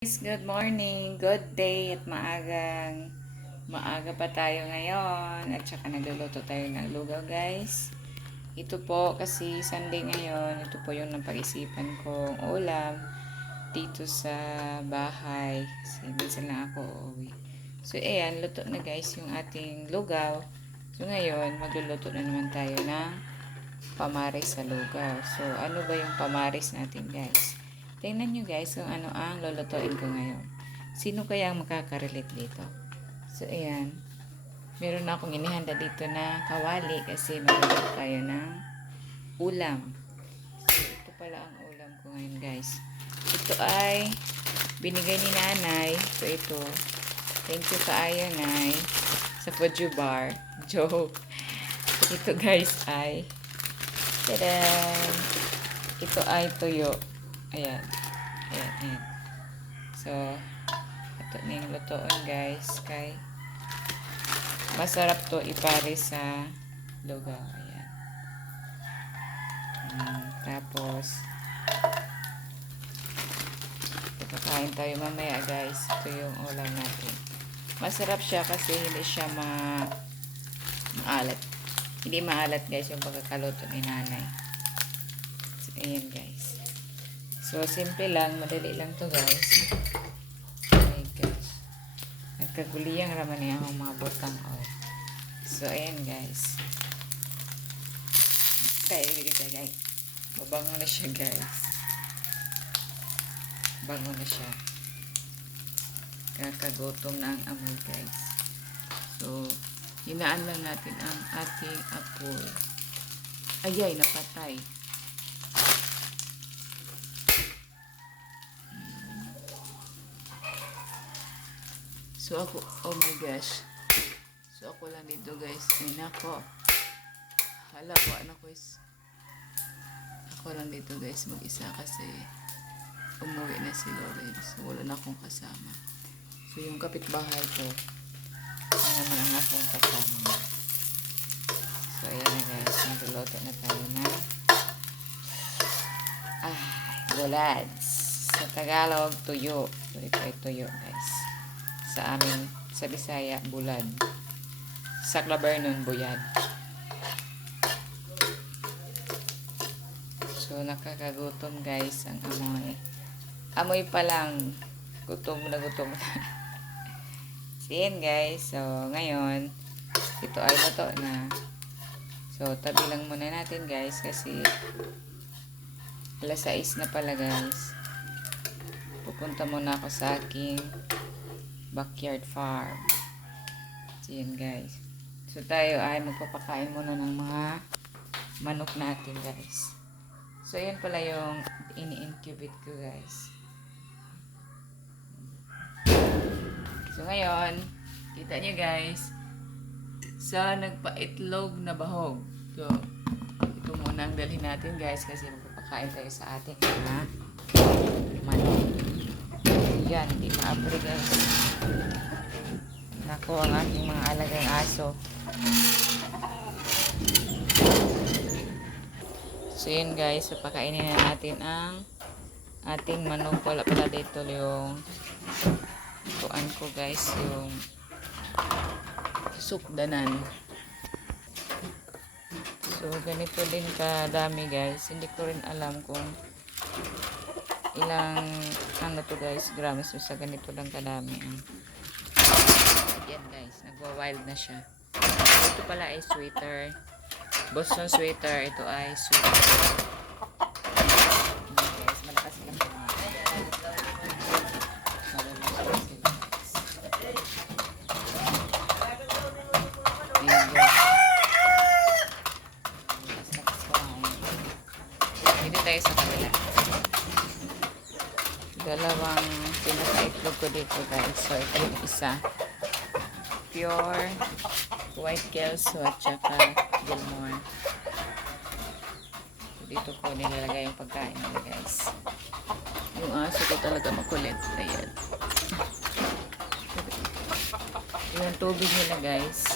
Guys, good morning, good day at maagang maaga pa tayo ngayon at saka nagluluto tayo ng lugaw guys. Ito po kasi Sunday ngayon, ito po yung napag-isipan kong ulam dito sa bahay kasi minsan lang ako uuwi. So ayan, luto na guys yung ating lugaw. So ngayon, magluluto na naman tayo ng pamaris sa lugaw. So ano ba yung pamaris natin guys? Tingnan nyo guys kung ano ang lulutuin ko ngayon. Sino kaya ang makaka-relate dito? So, ayan. Meron na akong inihanda dito na kawali kasi magluluto tayo ng ulam. So, ito pala ang ulam ko ngayon guys. Ito ay binigay ni nanay. So, ito. Thank you kaayo, nay. Sa Fuju Bar. Joke. Ito guys ay Tadaan! Ito ay tuyo. Ayan. Ayan, ayan. So, ito na yung lutoon guys. Kay, masarap to ipare sa lugaw. Ayan. Mm, tapos, kakain tayo mamaya guys. Ito yung ulam natin. Masarap siya kasi hindi siya ma maalat. Hindi maalat guys yung pagkakaluto ni nanay. So, ayan guys. So, simple lang. Madali lang to guys. Oh my gosh. Nagkaguliyang raman niya ang mga botang oil. So, ayan guys. Kaya, kita guys. Mabango na siya guys. Bango na siya. Kakagutom na ang amoy guys. So, hinaan lang natin ang ating apoy. Ayay, napatay. So ako, oh my gosh. So ako lang dito guys. Ay nako. Hala ko, anak ko is. Ako lang dito guys mag-isa kasi umuwi na si Loren. So wala na akong kasama. So yung kapitbahay ko, yun naman ang aking kasama. So ayan na guys, nagluluto na tayo na ah, bulads. Sa Tagalog, tuyo. So ito ay tuyo guys sa amin sa Bisaya bulad sa Clavernon buyad. So nakakagutom guys ang amoy. Amoy pa lang. Gutom na gutom na. So yan guys. So ngayon ito ay luto na. So tabi lang muna natin guys kasi alas 6 na pala guys. Pupunta muna ako sa aking backyard farm. So, yun guys. So, tayo ay magpapakain muna ng mga manok natin guys. So, yan pala yung ini-incubate ko guys. So, ngayon, kita nyo guys, sa nagpa-itlog na bahog. So, ito muna ang dalhin natin guys kasi magpapakain tayo sa ating mga manok. Yan, hindi maabri. Nako ang aking mga alagang aso. So yun guys, papakainin na natin ang ating manok. Wala pala dito yung tuan ko guys, yung sukdanan. So ganito din kadami guys. Hindi ko rin alam kung ilang ano to guys grams? Sa ganito lang kadami yan guys. Nagwa-wild na siya. Ito pala ay sweater. Boston sweater. Ito ay sweater. Yan guys. Malakas lang ito Ayan, guys. Malakas-lakas ko nga. Dito tayo sa kabila dalawang dito guys. So, ito yung isa. Pure white kelso at saka Gilmore. So, dito ko nilalagay yung pagkain nila guys. Yung aso ko talaga makulit. Ayan. Yung tubig nila guys.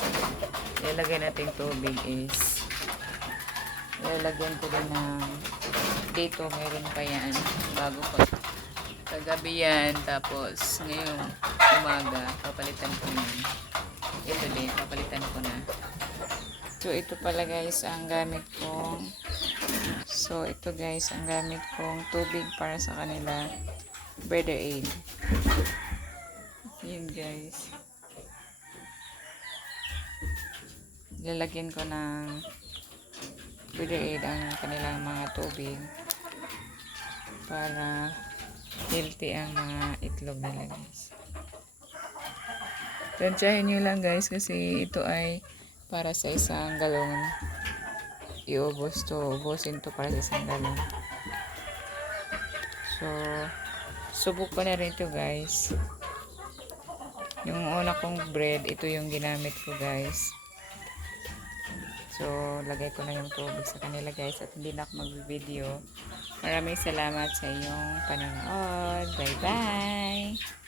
Ilalagay natin tubig is ilalagyan ko din ng dito meron pa yan bago pa Kagabi yan, tapos ngayong umaga, papalitan ko na. Ito din, papalitan ko na. So, ito pala guys, ang gamit kong So, ito guys, ang gamit kong tubig para sa kanila. Brother Aid. Yun guys. Lalagyan ko ng Brother Aid ang kanilang mga tubig para healthy ang mga itlog nila guys. Tansyahin nyo lang guys kasi ito ay para sa isang galon iubos to, ubusin to para sa isang galon. So, subok ko na rin to guys. Yung una kong bread, ito yung ginamit ko guys. So, lagay ko na yung tubig sa kanila guys at hindi na ako mag-video. Maraming salamat sa inyong panonood. Bye-bye!